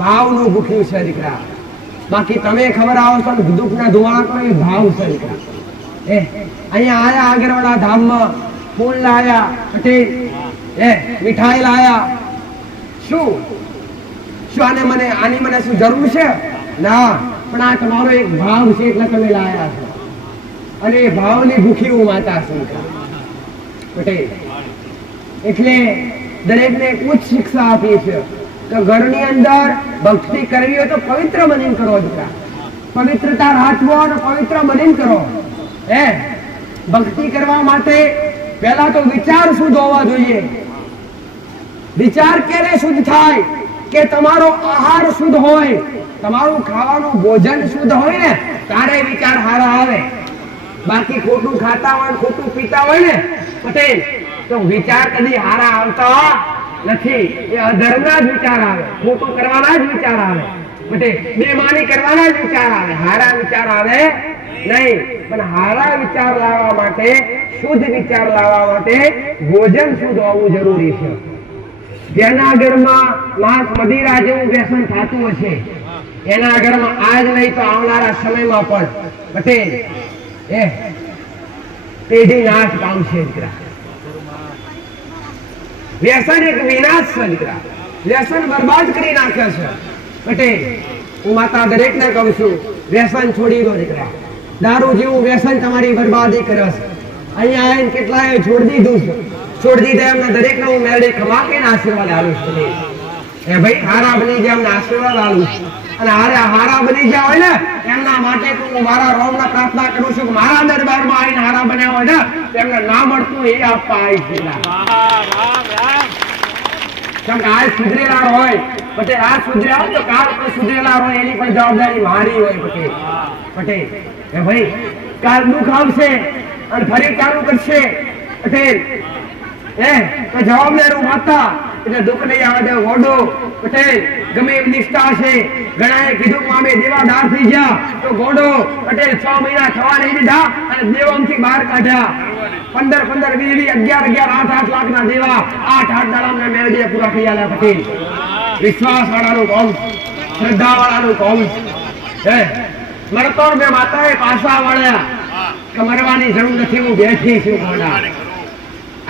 ભાવનું ભૂખ્યું છે દીકરા. બાકી તમે ખબર આવો છો દુઃખના ધુવાણા કરો એ ભાવ છે દીકરા. અહીંયા આયા આગળવાળા ધામમાં ફૂલ લાયા, પટેલ મીઠાઈ લાયા. શું આની મને શું જરૂર છે? ના, પણ આ તમારો એક ભાવ છે એટલે તમે લાયા છો. અને એ ભાવની ભૂખી હું માતા છું પટેલ. એટલે દરેકને એક ઉચ્ચ શિક્ષા આપી છે કે ઘરની અંદર ભક્તિ કરવી હોય તો પવિત્ર બનીને કરો દીકરા. પવિત્રતા રાખવો અને પવિત્ર બનીને કરો. ભક્તિ કરવા માટે પહેલા તો વિચાર શુદ્ધ હોવા જોઈએ. વિચાર ક્યારે શુદ્ધ થાય? કે તમારો આહાર શુદ્ધ હોય, તમારું ખાવાનું ભોજન શુદ્ધ હોય ને ત્યારે વિચાર સારા આવે. બાકી ખોટું ખાતા હોય, ખોટું પીતા હોય ને પટેલ, તો વિચાર કદી સારા આવતા નથી. એ અધર્મના જ વિચાર આવે, ખોટું કરવાના જ વિચાર આવે પટેલ, બેમાની કરવાના જ વિચાર આવે, સારા વિચાર આવે નહીં. પણ સારા વિચાર લાવવા માટે, શુદ્ધ વિચાર લાવવા માટે ભોજન શુદ્ધ હોવું જરૂરી છે. જેના ઘરમાં માંસ મદિરા જેવું વ્યસન થતું હશે એના ઘરમાં આજ નહીં તો આવનારા સમયમાં પણ પટેલ પેઢી નાશ પામશે દીકરા. વ્યસન એક વિનાશ છે દીકરા. વ્યસન બરબાદ કરી નાખે છે પટેલ. હું માતા દરેકને કહું છું, વ્યસન છોડી દો દીકરા. દારૂ જેવું વ્યસન તમારી બરબાદી કરે છે. અહીંયા આવીને કેટલાએ છોડી દીધું છે. છોડી દીધા એમને દરેકને હું મેળવી ખમાકીને આશીર્વાદ આલું છું. ભાઈ હારા બની જાય એમને આશીર્વાદ આલું છું. અને હારા બની જાય હોય ને એમના માટે હું મારા રોમના પ્રાર્થના કરું છું કે મારા દરબારમાં આવીને હારા બન્યા હોય ને તેમને ના મળતું એ આપવા આવી છે. કેમ કે આ સુધરેલા હોય પટેલ, આ સુધર્યા હોય તો કાલ પણ સુધરેલા હોય એની પણ જવાબદારી મારી હોય પટેલ. ભાઈ કાલ દુઃખ આવશે અને ફરી ચાલુ કરશે પટેલ. તો જવાબદાર માતા એટલે દુઃખ નહીં આવે દે ઓડો પટેલ. ગમે એવી નિષ્ઠા છે, ઘણાએ કીધું કે અમે દેવાદાર થઈ ગયા તો ગોડો પટેલ 6 મહિના થવા નહીં દીધા અને દેવોમાંથી બહાર કાઢ્યા. 15 20 11 8 લાખના દેવા 8 દાડામાં મેળવીએ પૂરા થઈ ગયા પટેલ. વિશ્વાસ વાળાનું કોમ, શ્રદ્ધા વાળાનું કોમ. મરતોર મેં માતાએ પાસા વાળ્યા કે મરવાની જરૂર નથી, હું બેઠી છું ગોડા.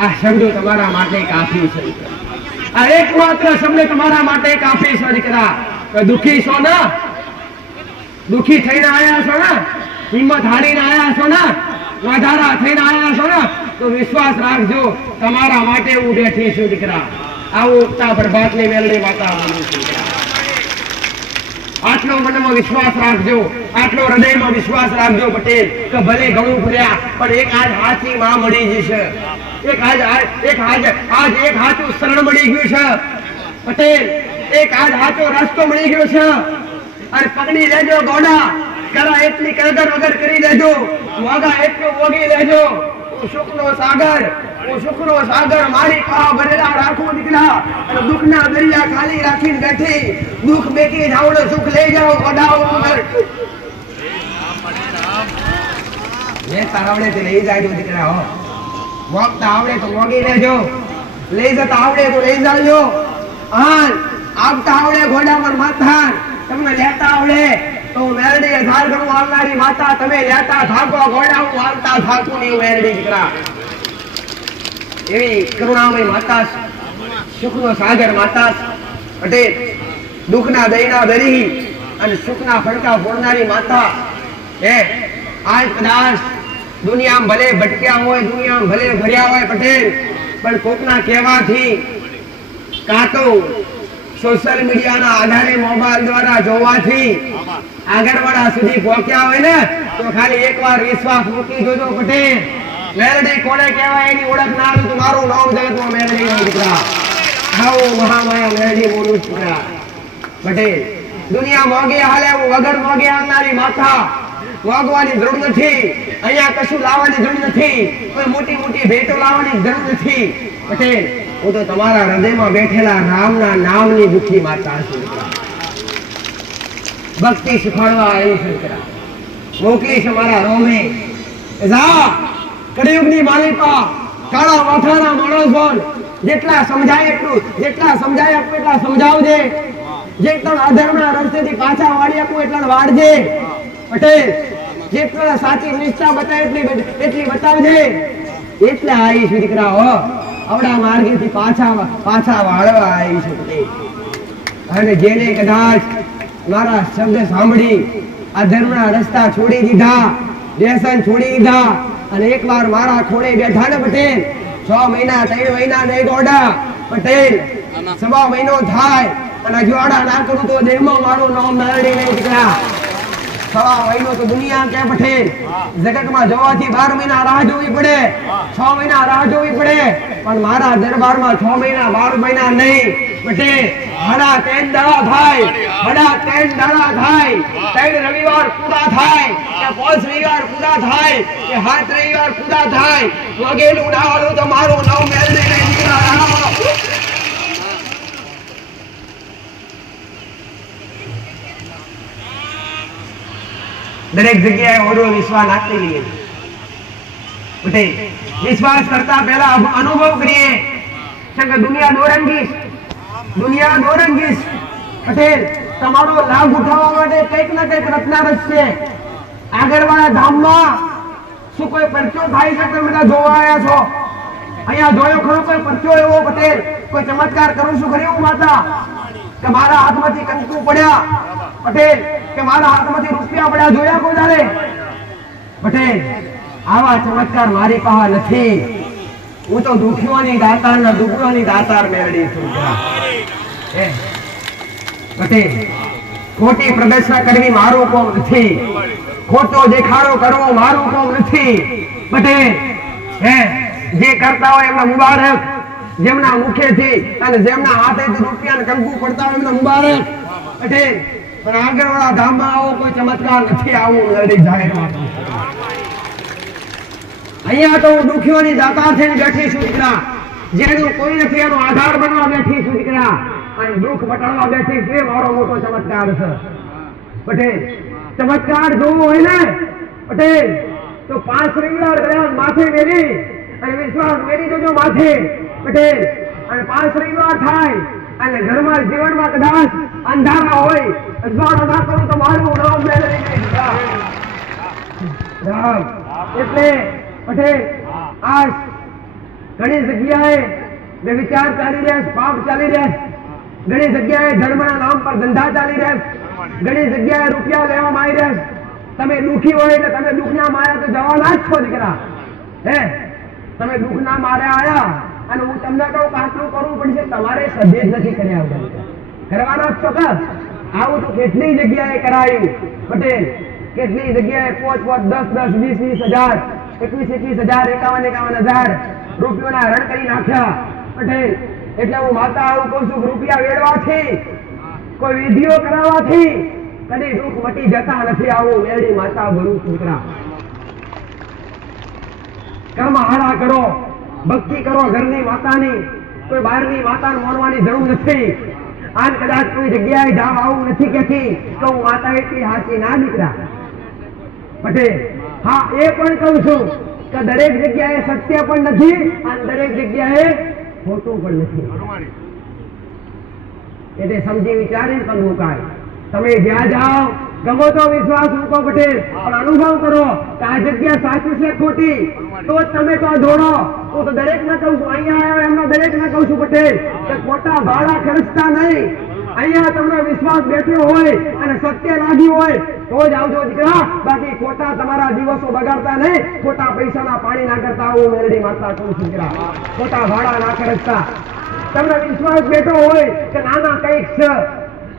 આ શબ્દો તમારા માટે કાફી છે. આ એકમાત્ર શબ્દ તમારા માટે કાફી છે દીકરા. દુઃખી છો ને, દુઃખી થઈને આવ્યા છો ને, હિંમત હારીને આવ્યા છો ને, વધારા થઈને આવ્યા છો ને, તો વિશ્વાસ રાખજો તમારા માટે હું બેઠી છું દીકરા. આવું ઉગતા પ્રભાતની મેલડી માતા બોલું છું. આટલો મનમાં વિશ્વાસ રાખજો, આટલો હૃદયમાં વિશ્વાસ રાખજો પટેલ કે ભલે ઘણું ભર્યા પણ એક આજ હાથી માં મળી જશે. એક હાથું શરણ મળી ગયું છે પટેલ. એક આજ હાથો રસ્તો મળી ગયો છે. અને પકડી લેજો ગોડા, કરા એટલી કરગર વગર કરી લેજો, વાગા એટલું વગી લેજો. સુખનો સાગર મારી પા ભરેલા રાખું દીકરા. અને દુઃખના દરિયા ખાલી રાખીને બેઠી દુઃખ બેકી જાવડો સુખ લઈ જાઓ ગોડાઓ વગર. મેં તારાવડે તે લઈ જાય દીકરા. હો વોગતા આવડે તો વોગી લેજો, લઈ જતા આવડે તો લઈ જાજો. આપતા આવડે ઘોડા પર માથા, તમને લેતા આવડે તો મેરડી ધાર ઘણું આવનારી માતા. તમે લેતા થાકો ઘોડા, હું આવતા થાકું નહીં મેરડી દીકરા. એવી કરુણામય માતા, સુખનો સાગર માતા પટેલ. દુઃખના દયના દરી અને સુખના ફડકા ફોડનારી માતા. આજ કદાચ દુનિયામાં ભલે ભટક્યા હોય, દુનિયામાં ભલે ભર્યા હોય પટેલ, પણ કોકના કહેવાથી કાં તો સોશિયલ મીડિયાના આધારે મોબાઈલ દ્વારા જોવાથી આગળવાળા સુધી પહોંચ્યા હોય ને તો ખાલી એકવાર વિશ્વાસ મૂકી જોજો પટેલ. મેલડી કોને કહેવાય એની ઓળખ ના આવે તો મારું નામ જગતમાં મેલડી હોય દીકરા. આવું મહામાયા મેલડી બોલું દીકરા પટેલ. દુનિયા મોગે હાલે વગર મોગે આવનારી માથા. વાગવાની જરૂર નથી, અહીંયા કશું લાવવાની જરૂર નથી, કોઈ મોટી મોટી ભેટો લાવવાની જરૂર નથી પટેલ. હું તો તમારા હૃદયમાં બેઠેલા રામના નામની ભૂખી માતા છું. ભક્તિ શીખવાડવા આવી છું દીકરા. મોકલી છે મારા રોમે. કળિયુગની માલિકા, કાળા માથાના માણસો જેટલા સમજાય એટલું, જેટલા સમજાય એટલા સમજાવજે. જેટલા અધર્મના રસ્તેથી પાછા વાળી આપું એટલા વાળજે પટેલ. જેટલા સાચી નિષ્ઠા બતાવે એટલી બતાવજે. એટલે આવીશ દીકરા હો, આવડા માર્ગેથી પાછા વાળવા આવીશ પટેલ. અને જેને કદાચ મારા શબ્દ સાંભળી આ ધર્મના રસ્તા છોડી દીધા, વ્યસન છોડી દીધા અને એકવાર મારા ખોળે બેઠા ને પટેલ, 6 મહિના 3 મહિના નહીં દોડા પટેલ, 6 મહિનો થાય અને જોડા ના કરું તો દેહમાં મારું નામ મેળવી નહીં દીકરા. 6 મહિનો તો દુનિયા કે પટેલ, જગતમાં જોવાથી 12 મહિના રાહ જોવી પડે, 6 મહિના રાહ જોવી પડે, પણ મારા દરબારમાં 6 મહિના 12 મહિના નહીં પટેલ. હડા 3 દાડા થાય, હડા 3 દાડા થાય, 3 રવિવાર પૂરા થાય કે 5 રવિવાર પૂરા થાય કે 7 રવિવાર પૂરા થાય, વગેલું ના આવું તો મારું નામ મેળવી નહીં દીકરા. દરેક જગ્યાએ ઓરો વિશ્વાસ નાખી લઈએ પટેલ. વિશ્વાસ કરતા પહેલા અનુભવ કરીએ કે દુનિયા દોરંગીશ પટેલ. તમારો લાભ ઉઠાવવા માટે કંઈક ના કંઈક રચનારચ છે. આગળવાળા ધામમાં શું કોઈ પરચો થાય છે? તમે બધા જોવા આવ્યા છો, અહીંયા જોયો ખરો કોઈ પરચો એવો પટેલ? કોઈ ચમત્કાર કરું છું ખરી હું માતા કે મારા હાથમાંથી કંકુ પડ્યા પટેલ, કે મારા હાથમાંથી રૂપિયા પડ્યા જોયા કોઈ દાડે પટેલ? આવા ચમત્કાર મારી પાસે નથી. હું તો દુખીઓની દાતાર મેળવી છું પટેલ. ખોટી પ્રદર્શના કરવી મારું કામ નથી, ખોટો દેખાડો કરવો મારું કામ નથી પટેલ. જે કરતા હોય એમના મુબારક, જેમના મુખેથી અને જેમના હાથેથી રૂપિયા કંકુ પડતા હોય એમના મુબારક પટેલ. પણ આગળવાળા ધામમાં આવો કોઈ ચમત્કાર નથી. આવું લડી જાહેરમાં અહીંયા તો હું દુખીઓની દાતાર થઈને બેઠી છું દીકરા. જેનું કોઈ નથી એનો આધાર બનવા બેઠી છું દીકરા, અને દુઃખ મટાડવા બેઠી છે. મારો મોટો ચમત્કાર છે પટેલ. ચમત્કાર જોવો હોય ને પટેલ તો 5 રવિવાર ગયા માથે મેરી અને વિશ્વાસ મેરી જોજો માથે પટેલ. અને 5 રવિવાર થાય અને ઘરમાં જીવનમાં કદાચ અંધારા હોય, અજવાળા ના કરું તો મારું નામ મેળવી નહીં રામ. એટલે પટેલ આ ઘણી જગ્યાએ બે વિચાર ચાલી રહ્યા, પાપ ચાલી રહ્યા, ઘણી જગ્યાએ ધર્મના નામ પર ધંધા ચાલી રહ્યા, ઘણી જગ્યાએ રૂપિયા લેવામાં આવી રહ્યા. તમે દુખી હોય એટલે તમે દુઃખના માર્યા તો જવાના જ છો દીકરા. તમે દુઃખના માર્યા આયા અને હું તમને કહું કે આટલું કરવું પડશે, તમારે સભ્ય જ નથી કર્યા કરવાના જ છો કે આવું તો કેટલી જગ્યાએ કરાયું પટેલ. કેટલી જગ્યાએ 5 10 20 હજાર 21 હજાર 51 હજાર રૂપિયાના રણ કરી નાખ્યા પટેલ. એટલે હું માતા આવું કહું છું કે રૂપિયા વેડવાથી, કોઈ વિધિઓ કરાવવાથી કદી દુઃખ મટી જતા નથી. આવું મેળી માતા ભરું દીકરા. કર્મ હારા કરો, ભક્તિ કરો ઘરની માતાની, કોઈ બહારની માતાને માનવાની જરૂર નથી. આમ કદાચ કોઈ જગ્યાએ જાવ આવું નથી કહેતી તો હું માતા એટલી સાચી ના દીકરા પટેલ. હા એ પણ કહું છું કે દરેક જગ્યાએ સત્ય પણ નથી અને દરેક જગ્યાએ ખોટું પણ નથી. એટલે સમજી વિચારીને પણ મુકાય. તમે જ્યાં જાઓ ગમો તો વિશ્વાસ મૂકો પટેલ, પણ અનુભવ કરો કે આ જગ્યા સાચી છે ખોટી, તો જ તમે તો દોડો. હું તો દરેક ને કહું છું, અહીંયા આવ્યો એમના દરેક ને કહું છું પટેલ કે ખોટા ભાડા ખર્ચતા નહીં. અહીંયા તમને વિશ્વાસ બેઠો હોય અને સત્ય લાગ્યું હોય તો જ આવજો દીકરા. બાકી ખોટા તમારા દિવસો બગાડતા નહીં, ખોટા પૈસાના પાણી ના કરતા. હું મેરડી માતા કહું છું દીકરા, ખોટા ભાડા ના ખર્ચતા. તમને વિશ્વાસ બેઠો હોય કે નાના કંઈક છે,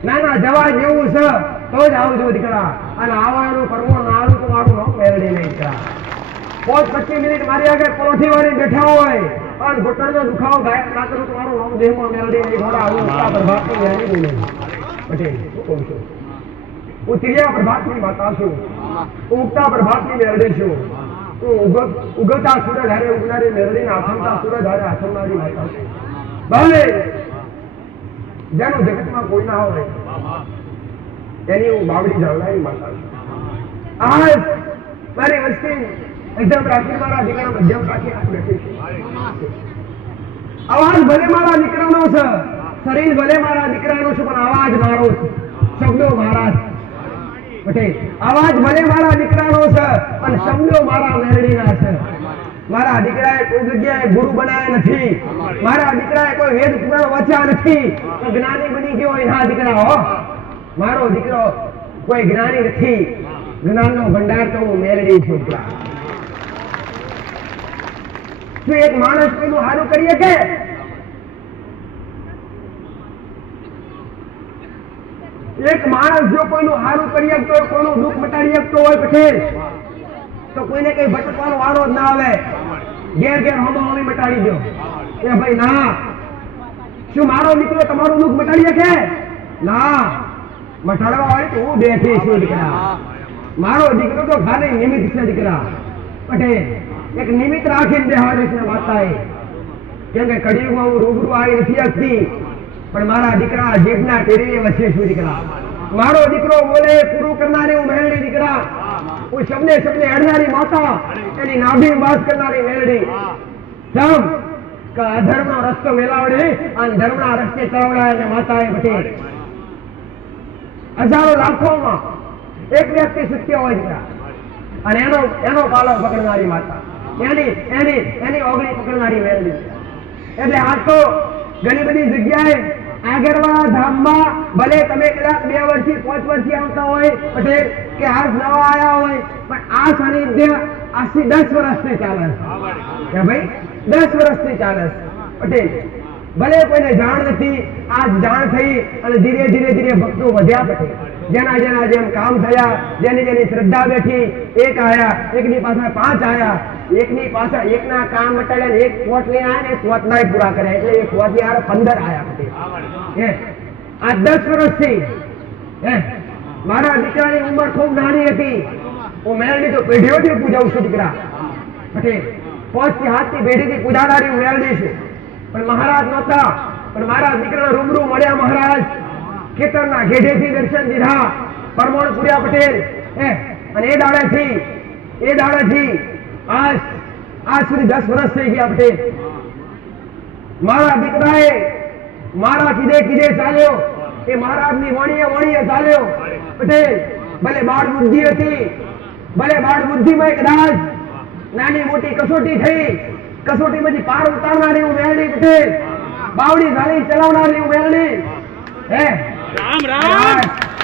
નાના જવા જેવું છે તો જ આવજો દીકરા. અને આવવાનું કરવું ના આવ્યું તો મારું નામ મેરડી નહીં દીકરા. 25 મિનિટ મારી આગળ પરોઠી વાળી બેઠા હોય અને ઘૂંટણનો દુખાવો ગાયબ ના કરું તો મારું નામ દેહમાં મેરડી નહીં. થોડા આવું ઉગતા પ્રભાતની મેરડી નહીં પટેલ. શું કહું છું? હું ત્રિયા પ્રભાતની માતા છું, હું ઉગતા પ્રભાતની મેરડી છું. હું ઉગતા સૂરજ હારે ઉગનારી મેરડીને આથમતા સૂરજ હારે આથમનારી માતા છું. ભલે જેનું જગતમાં કોઈ ના હોય એની હું બાવડી જાવનારી માતા છું. આજ મારી વસ્તી એકદમ રાખી મારા દીકરા મધ્યમ રાખી બેઠી છે. અવાજ ભલે મારા દીકરાનો છે શરીર ભલે મારા દીકરાનું છે પણ અવાજ મારો છે, શબ્દો મારા છે. પટેલ, અવાજ ભલે મારા દીકરાનો છે અને શબ્દો મારા મેરડીના છે. મારા દીકરાએ કોઈ જગ્યાએ ગુરુ બનાવ્યા નથી, મારા દીકરાએ કોઈ વેદ પુરાણ વાંચ્યા નથી, તો જ્ઞાની બની ગયો એના દીકરા હો. મારો દીકરો કોઈ જ્ઞાની નથી, જ્ઞાનનો ભંડાર તો હું મેળવી છું. શું એક માણસ કોઈનું સારું કરીએ કે એક માણસ જો કોઈનું સારું કરી શકતો હોય, કોઈનું દુઃખ મટાડી શકતો હોય પટેલ, તો કોઈને કઈ ભટકવાનો વારો જ ના આવે. ઘેર ઘેર હોમી મટાડી દો એ ભાઈ ના. શું મારો દીકરો તમારું દુઃખ મટાડી શકે? ના, મટાડવા વાળી તો હું બેઠી છું. દીકરા, મારો દીકરો તો ખાલી નિમિત્ત છે. દીકરા પટેલ, એક નિમિત્ત રાખીને બેહાડે છે માતાએ. કેમ કે કળિયુગમાં હું રૂબરૂ આવી નથી શકતી, પણ મારા દીકરા જીભના ટેરીએ વસે છું. દીકરા, મારો દીકરો બોલે પૂરું કરનારી હું મેળડી. દીકરા, હું શબ્દે શબ્દે અડનારી માતા, એની નાભી વાસ કરનારી મેળડી. સમ કે અધર્મનો રસ્તો મેલાવડે અને ધર્મના રસ્તે ચલાવડાય અને માતાએ પટેલ. હજારો લાખોમાં એક વ્યક્તિ સત્ય હોય દીકરા, અને એનો પાલો પકડનારી માતા, એની ઓગળી પકડનારી મેળવી. એટલે આ તો ઘણી બધી જગ્યાએ આગળવાળા ધામમાં ભલે તમે કદાચ 2 વર્ષથી 5 વર્ષથી આવતા હોય પટેલ, કે આજ નવા આવ્યા હોય, પણ આ સાનિધ્ય આજથી 10 વર્ષથી ચાલે છે ભાઈ, 10 વર્ષથી ચાલે છે પટેલ. ભલે કોઈને જાણ નથી, આજ જાણ થઈ અને ધીરે ધીરે ભક્તો વધ્યા પટેલ. જેના જેમ કામ થયા, જેની શ્રદ્ધા બેઠી, એક આયા, એકની પાછળ 5 આયા, એકની પાછળ એકના કામ મટાડ્યા, એક કોટ લઈને આયા ને 1 કોટના પૂરા કર્યા, એટલે 1 કોટની આરે 15 આયા પટેલ. આ 10 વર્ષથી મારા દીકરાની ઉંમર ખૂબ નાની હતી. હું મેળવી તો પેઢીઓથી પૂજાવું છું. દીકરા પટેલ, 5 થી 7 થી પેઢીથી પૂજાનારી હું મેળવી છું, પણ મહારાજ નહોતા. પણ મારા દીકરાને રૂબરૂ મળ્યા મહારાજ, ખેતરના ઘેઢેથી દર્શન દીધા, પરમોણ પૂર્યા પટેલ. અને એ દાડેથી આજ સુધી 10 વર્ષ થઈ ગયા પટેલ. મારા દીકરાએ મારા કીધે ચાલ્યો, એ મહારાજની વણીએ ચાલ્યો પટેલ. ભલે બાળ બુદ્ધિ હતી, ભલે બાળ બુદ્ધિમાં કદાચ નાની મોટી કસોટી થઈ, કસોટીમાંથી પાર ઉતારનારી હું મેળવી પટેલ. બાવડી ઝાલી ચલાવનારી હું મેળવી. રામ રામ.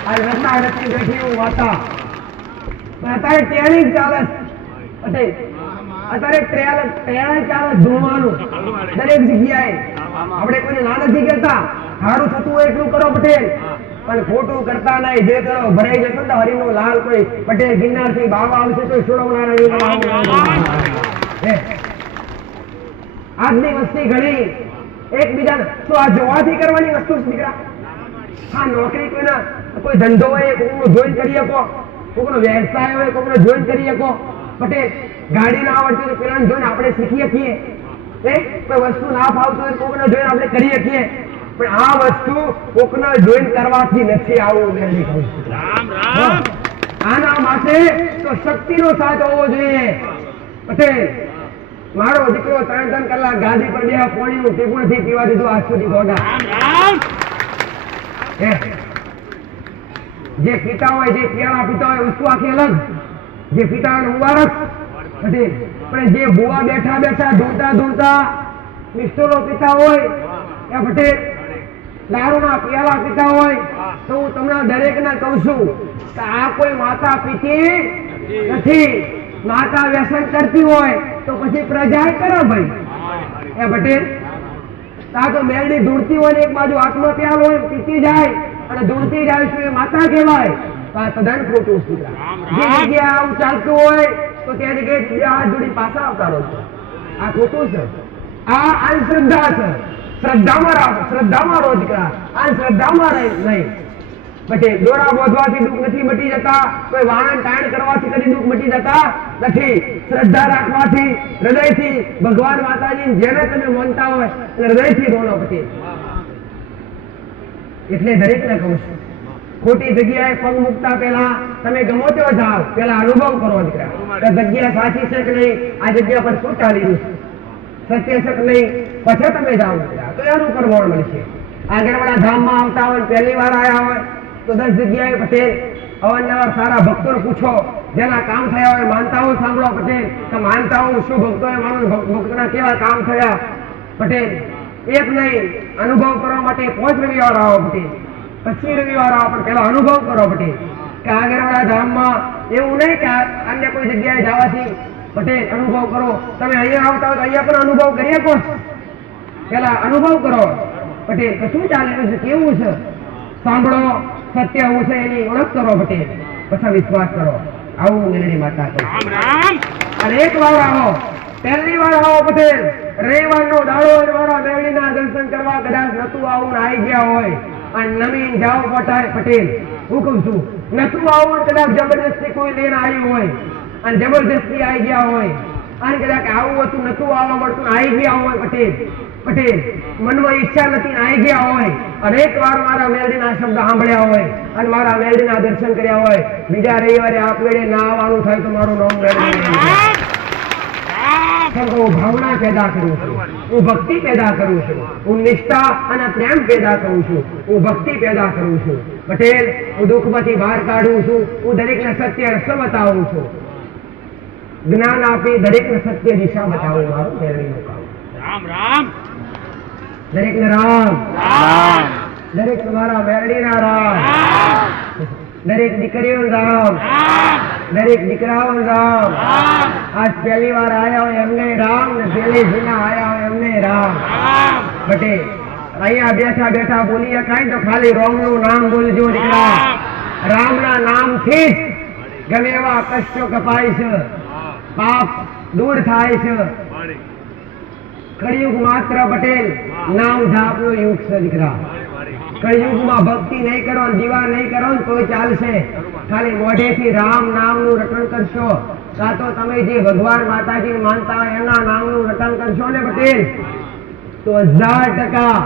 આ રત્ના રત્ની બેઠી હું વાતા. અત્યારે ટ્રેનિંગ ચાલે પટેલ, અત્યારે ટ્રેનિંગ ચાલે જોવાનું દરેક જગ્યાએ. આપણે કોઈને ના નથી કહેતા, સારું થતું હોય એટલું કરો પટેલ, પણ ખોટું કરતા નહીં. જે કરો ભરાઈ જશો તો હરિનો લાલ કોઈ પટેલ ગિરનાર થી બાવા આવશે તો છોડવનારા. આજની વસ્તી ઘણી એકબીજા તો આ જોવાથી કરવાની વસ્તુ છે દીકરા. હા, નોકરી કોઈ ધંધો હોય કોઈનો જોઈન કરી શકો, કોઈનો વ્યવસાય હોય કોઈનો જોઈન કરી શકો પટેલ. ગાડી ના આવડતી તો પેલા જોઈને આપણે શીખી શકીએ. કોઈ વસ્તુ ના ફાવતું હોય કોઈનો જોઈન આપણે કરી શકીએ, પણ આ વસ્તુ કોકનો જોઈન કરવાથી નથી આવું. આના માટે તો શક્તિનો સાથ હોવો જોઈએ પટેલ. મારો દીકરો 3 કલાક ગાદી પર બે પાણીનું ટીપું નથી પીવા દીધું આજ સુધી. ગોડા જે પીતા હોય, જે પિયાળા પીતા હોય વસ્તુ આખી અલગ, જે પીતા હોય મુબારક પટેલ. પણ જે ભૂવા બેઠા ધૂળતા મિસ્ટરો પીતા હોય એ પટેલ, દારૂના પિયાળા પીતા હોય, તો હું તમને દરેકને કહું છું કે આ કોઈ માતા પીતી નથી. માતા વ્યસન કરતી હોય તો પછી પ્રજા કરો ભાઈ. એ પટેલ, આ તો મેરડી ધૂળતી હોય ને એક બાજુ હાથમાં પ્યાલ હોય, પીતી જાય અને ધૂળતી જાય છે, એ માતા કહેવાય. તો આ તદ્દન ખોટું છે. જે જગ્યાએ આવું ચાલતું હોય તો ત્યાં જગ્યાએ 2 હાથ જોડી પાછા આવતા રહો છો. આ ખોટું છે. આ અંધશ્રદ્ધા છે. શ્રદ્ધામાં રહો દીકરા, અંધશ્રદ્ધામાં નહીં પટેલ. દોરા બોધવાથી દુઃખ નથી મટી જતા, કોઈ વાણન ટાણ કરવાથી કદી દુઃખ મટી જતા નથી. શ્રદ્ધા રાખવાથી, હૃદયથી ભગવાન માતાજી જેને તમે માનતા હોય હૃદયથી બોલો પટેલ. એટલે દરેકને કહું છું, ખોટી જગ્યાએ પગ મૂકતા પહેલા તમે ગમો તેવો જાઓ, પેલા અનુભવ કરો દીકરા કે જગ્યા સાચી છે કે નહીં, આ જગ્યા પર શું ચાલી રહ્યું છે, સત્ય છે કે નહીં, પછી તમે જાઓ દીકરા, તો એનું પરમાણ મળશે. આગળવાળા ધામમાં આવતા હોય, પહેલી વાર આવ્યા હોય તો 10 જગ્યાએ પટેલ અવારનવાર સારા ભક્તોને પૂછો, જેના કામ થયા હોય માનતાઓ સાંભળો પટેલ, કે માનતાઓ શું ભક્તોએ માનો, ભક્તોના કેવા કામ થયા પટેલ. એક નહીં, અનુભવ કરવા માટે 5 રવિવાર આવો પટેલ, પછી રવિવાર આવો, પણ પેલા અનુભવ કરો પટેલ. કે આગળવાળા ધામમાં એવું નહીં કે અન્ય કોઈ જગ્યાએ જવાથી પટેલ અનુભવ કરો. તમે અહીંયા આવતા હોય તો અહીંયા પણ અનુભવ કરી શકો. પેલા અનુભવ કરો પટેલ કે શું ચાલે છે, કેવું છે, સાંભળો, સત્ય હું છે એની ઓળખ કરો પટેલ, પછી વિશ્વાસ કરો. આવું મેલડી માતા કહે. અને એક વાર આવો, પહેલી વાર આવો પટેલ, રવિવારનો દાડો મારા મેલડીના દર્શન કરવા કદાચ નતું આવું આવી ગયા હોય અને નવીન જાઓ પટેલ, હું કહું છું નતું આવું, કદાચ જબરજસ્તી કોઈ લઈને આવ્યું હોય અને જબરજસ્તી આવી ગયા હોય અને કદાચ આવું હતું નતું આવવા મળતું આવી ગયા હોય પટેલ, મનમાં ઈચ્છા નથી આવી ગયા હોય અને એક વાર મારા મેલડીના શબ્દ સાંભળ્યા હોય અને મારા મેલડીના દર્શન કર્યા હોય, બીજા રવિવારે આપમેળે ના આવવાનું થાય તો મારું નામ મેલડી. હું ભાવના પેદા કરું છું, હું ભક્તિ પેદા કરું છું, હું નિષ્ઠા અને પ્રેમ પેદા કરું છું, હું ભક્તિ પેદા કરું છું પટેલ. હું દુઃખમાંથી બહાર કાઢું છું, હું દરેકને સત્ય રસ્તો બતાવું છું, જ્ઞાન આપી દરેકને સત્ય દિશા બતાવું. મારું મેળવીનું કામ. રામ રામ, દરેકને રામ, દરેક તમારા મેળડીના રામ, દરેક દીકરીઓ રામ, દરેક દીકરાઓ રામ. આજ પહેલી વાર આયા હોય એમને રામ, ને પહેલી જીના આયા હોય એમને રામ પટેલ. અહીંયા બેઠા બેઠા બોલી શકાય તો ખાલી રામ નું નામ બોલજો દીકરા. રામના નામથી જ ગમે એવા કષ્ટો કપાય છે, પાપ દૂર થાય છે. કળિયુગ માત્ર પટેલ નામ જાપનો યુગ છે દીકરા. કળિયુગમાં ભક્તિ નહીં કરો, દીવા નહીં કરો તો ચાલશે. ખાલી મોઢેથી રામ નામનું રટણ કરશો, કાં તો તમે જે ભગવાન માતાજી માનતા હોય એના નામનું રટણ કરશો ને પટેલ, તો 1000%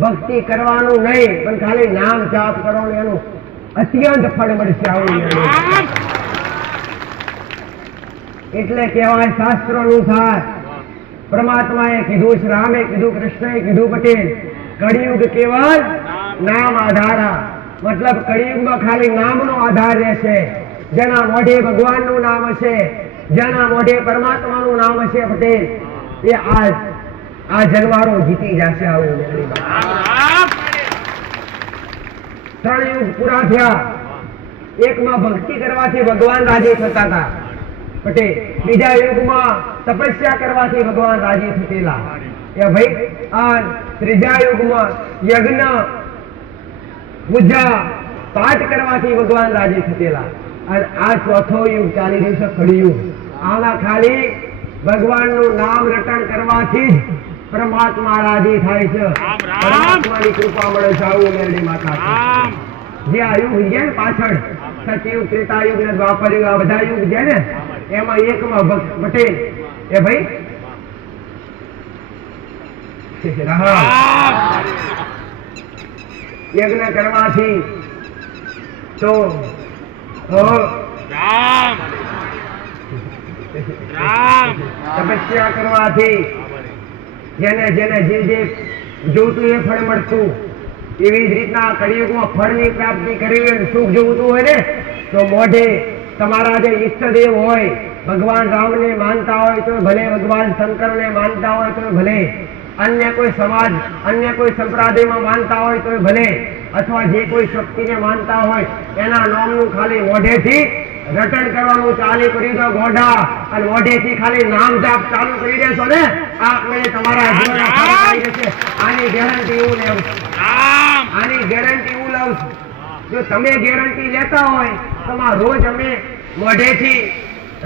ભક્તિ કરવાનું નહીં, પણ ખાલી નામ જાપ કરો ને એનું અત્યંત ફળ મળશે. આવું એટલે કહેવાય શાસ્ત્રોનું સાર. પરમાત્માએ કીધું, રામે કીધું, કૃષ્ણએ કીધું પટેલ, કળિયુગ કેવલ નામ આધારા. મતલબ કળિયુગમાં ખાલી નામનો આધાર રહેશે. જેના મોઢે ભગવાનનું નામ હશે, જેના મોઢે પરમાત્માનું નામ હશે પટેલ, એ આ જનવારો જીતી જશે. આવું 3 યુગ પૂરા થયા. એકમાં ભક્તિ કરવાથી ભગવાન રાજી થતા હતા પટેલ, બીજા યુગમાં તપસ્યા કરવાથી ભગવાન રાજી થયેલા એ ભાઈ, આ ત્રીજા યુગમાં યજ્ઞ પૂજા પાઠ કરવાથી ભગવાન રાજી થયેલા. અને આ ચોથો યુગ ચાલી રહ્યું છે કળિયુગ. આમાં ખાલી ભગવાનનું નામ રટણ કરવાથી જ પરમાત્મા રાજી થાય છે, પરમાત્માની કૃપા મળે છે. આવું મેલડી માતા જે આ યુગ છે ને પાછળ, સતયુગ, ત્રેતાયુગ ને દ્વાપર યુગ, આ બધા યુગ છે ને, એમાં એકમાં પટેલ એ ભાઈ યજ્ઞ કરવાથી તો તપસ્યા કરવાથી જેને જેને જે જે જોતું એ ફળ મળતું. એવી જ રીતના કળિયુગમાં ફળની પ્રાપ્તિ કરવી હોય, સુખ જોવું હોય ને, તો મોઢે તમારા જે ઈષ્ટદેવ હોય, ભગવાન રામને માનતા હોય તો ભલે, ભગવાન શંકરને માનતા હોય તો ભલે, અન્ય કોઈ સમાજ, અન્ય કોઈ સંપ્રદાયમાં માનતા હોય તો ભલે, અથવા જે કોઈ શક્તિને માનતા હોય એના નામનું ખાલી મોઢેથી રટણ કરવાનું ચાલુ કરી દો ગોઢા, અને મોઢેથી ખાલી નામ જાપ ચાલુ કરી દેશો ને, આપમેળે તમારા જીવનમાં ફરક આવી જશે. આની ગેરંટી હું લઉં છું, આની ગેરંટી હું લઉં છું. જો તમે ગેરંટી લેતા હોય તો રોજ અમે મોઢેથી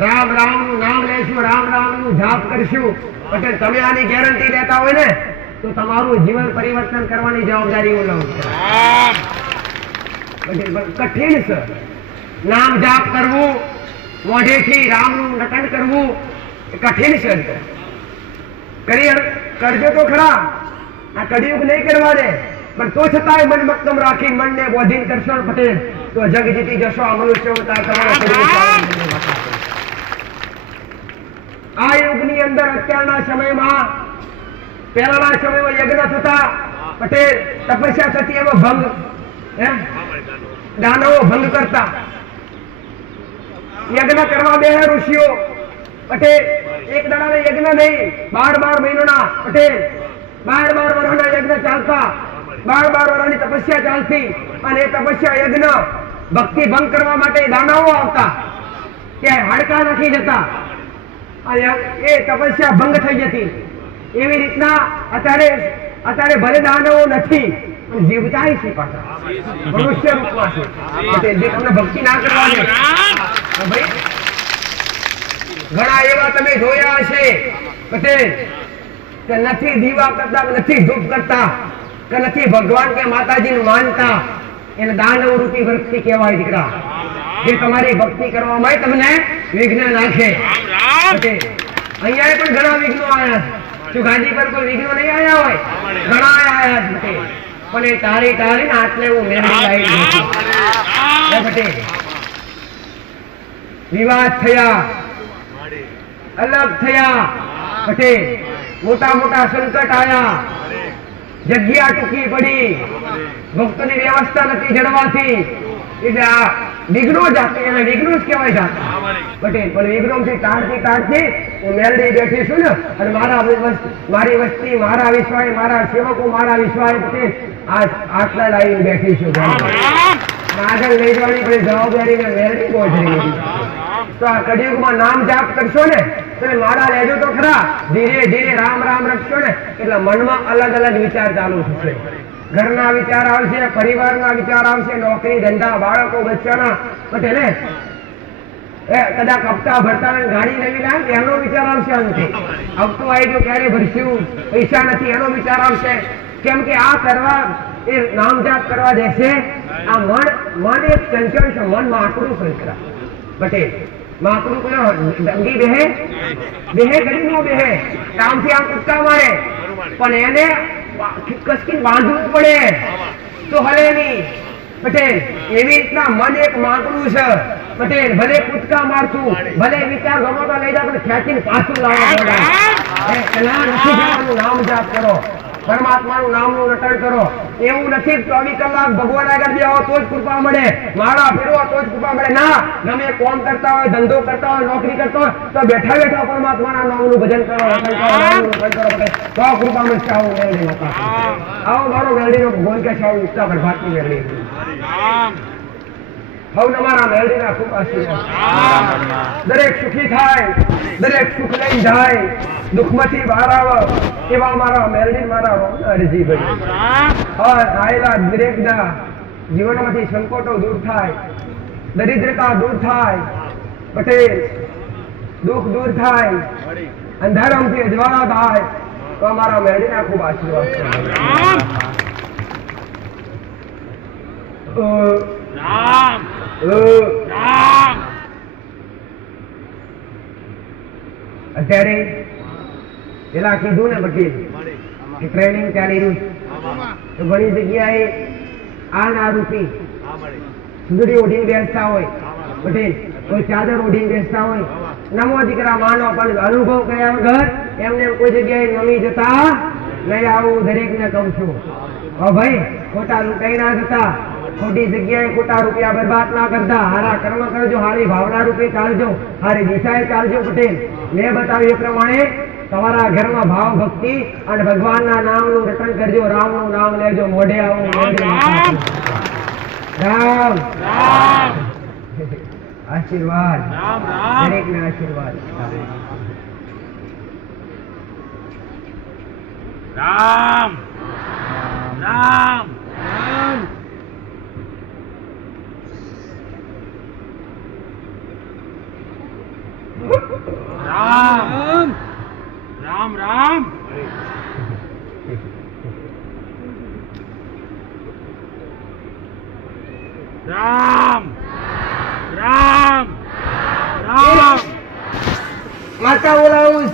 રામ રામનું નામ લેશું, રામ રામનું જાપ કરશું, એટલે તમે આની ગેરંટી લેતા હોય ને, તો તમારું જીવન પરિવર્તન કરવાની જવાબદારી હું લઉં છું. કઠિન છે નામ જાપ કરવું, મોઢેથી રામનું રટણ કરવું, કઠિન છે. કરજો તો ખરા, આ કળિયુગ નહીં કરવા દે, પણ તો છતાંય મન મક્કમ રાખી મનને બોધીન કરશો પટેલ તો જગ જીતી જશો. આ મનુષ્ય આ યુગની અંદર અત્યારના સમયમાં, પહેલાના સમયમાં યજ્ઞ થતા, પટેલ તપસ્યા થતી એમાં ભંગ, દાનવો ભંગ કરતા, યજ્ઞ કરવા બે ઋષિઓ પટેલ, એક દાડાના યજ્ઞ નહીં, 12 મહિનાના પટેલ, 12 વર્ષના યજ્ઞ ચાલતા, 12 વર્ષની તપસ્યા ચાલતી, અને એ તપસ્યા યજ્ઞ ભક્તિ ભંગ કરવા માટે દાનવો આવતા, ત્યાં હાડકા નાખી જતા, અને એ તપસ્યા ભંગ થઈ જતી. એવી રીતના અત્યારે ભલે દાનવો નથી, જીવતા છે પાછા, મનુષ્ય રૂપમાં છે. જે તમને ભક્તિ ના કરવાની, ભાઈ ઘણા એવા તમે જોયા હશે પટેલ કે નથી દીવા કરતા, નથી ધૂપ કરતા, કે નથી ભગવાન કે માતાજીને માનતા, એને દાનવ રૂપી વૃત્તિ કહેવાય દીકરા. જે તમારી ભક્તિ કરવામાં તમને વિઘ્ન નાખે. અહીંયા પણ ઘણા વિઘ્નો આવ્યા છે. શું ગાદી પર કોઈ વિઘ્નો નહીં આવ્યા હોય? ઘણા આવ્યા છે પણ એ તારી આટલે હું મેળવી લાવી પટેલ. વિવાદ થયા, અલગ થયા પટેલ, મોટા સંકટ આયા, જગ્યા ટૂંકી પડી, ભક્તની વ્યવસ્થા નથી જળવાતી, એટલે આ વિઘ્નો જાતે, એને વિઘ્નો જ કહેવાય જાતે પટેલ. પણ વિઘ્નોથી તાળતી હું મેલડી બેઠી છું ને, અને મારી વસ્તી, મારા વિશ્વાય, મારા સેવકો, મારા વિશ્વાય પટેલ આટલા લાવીને બેઠી છું. આગળ લઈ જવાની બધી જવાબદારીને મેલડી પહોંચી. તો આ કળિયુગમાં નામ જાપ કરશો ને તો માળા લેજો તો ખરા, ધીરે ધીરે રામ રામ રખશો ને એટલે મનમાં અલગ વિચાર ચાલુ થશે. ઘરના વિચાર આવશે, પરિવારના વિચાર આવશે, નોકરી ધંધા, બાળકો બચ્ચાના પટેલે કદાચ હપ્તા ભરતા ગાડી નવી લાવે એનો વિચાર આવશે. અંતે હપ્તો આવી ગયો ક્યારે ભરશું, પૈસા નથી એનો વિચાર આવશે. કેમ કે આ કરવા, એ નામ જાપ કરવા દેશે, આ મન એક ચંચળ છે, મન માકડું સંકરા પટેલ. માકડું કયો ડંગી બેહે ઘડી નો બેહે, કામથી આમ કૂદકા મારે, પણ એને કસકી બાંધવું પડે તો હલે નહીં પટેલ. એવી રીતના મન એક માકડું છે પટેલ. ભલે કૂદકા મારતું, ભલે વિચાર ગમોતા લઈ જાવ, પણ ખેંચીને પાછું લાવવા પડે. નામ જાપ કરો, પરમાત્માનું નામનું રટણ કરો. એવું નથી 24 કલાક ભગવાન આગળ બેહો તો જ કૃપા મળે, માળા ફેરવો તો જ કૃપા મળે. ના, ગમે કોમ કરતા હોય, ધંધો કરતા હોય, નોકરી કરતા હોય તો બેઠા પરમાત્માના નામનું ભજન કરો, રટણ કરો, નામનું રટણ કરો તો કૃપા મળશે. આવો મેલડી માતા, આવો મારો મેલડીનો ભગવાન કે છે, આવું ઉત્સાહ પ્રભાતની મેલડી. હવે તમારા મેલડીના ખૂબ આશીર્વાદ. દરેક સુખી થાય, દરેક સુખ લઈ જાય, દુઃખમાંથી બહાર આવે એવા મારા મેલડી, મારા અરજી ભાઈ. આયેલા દરેકના જીવનમાંથી સંકટો દૂર થાય, દરિદ્રતા દૂર થાય પટેલ, દુઃખ દૂર થાય, અંધારામાંથી અજવાળા થાય તો અમારા મેલડીના ખૂબ આશીર્વાદ છે. અત્યારે પેલા કીધું ને પટેલ ટ્રેનિંગ ચાલી રહ્યું તો ઘણી જગ્યાએ આ રૂપી સુંદરી ઓઢીને બેસતા હોય પટેલ, કોઈ ચાદર ઓઢીને બેસતા હોય. નમો દીકરા માનો, પણ અનુભવ કર્યા વગર એમને કોઈ જગ્યાએ નમી જતા નહીં. આવું દરેકને કહું છું. ભાઈ ખોટા લૂંટાઈ ના જતા, ખોટી જગ્યાએ ખોટા રૂપિયા બરબાદ ના કરતા, હારા કર્મ કરજો, હારી ભાવના રૂપે ચાલજો, હારી દિશાએ ચાલજો પટેલ. મેં બતાવ્યું એ પ્રમાણે તમારા ઘરમાં ભાવ ભક્તિ અને ભગવાનના નામનું રટણ કરજો, રામનું નામ લેજો, મોઢે આવું રામ આશીર્વાદ, દરેકને આશીર્વાદ. રામ રામ રામ રામ રામ રામ રામ રામ માતા બોલાવું.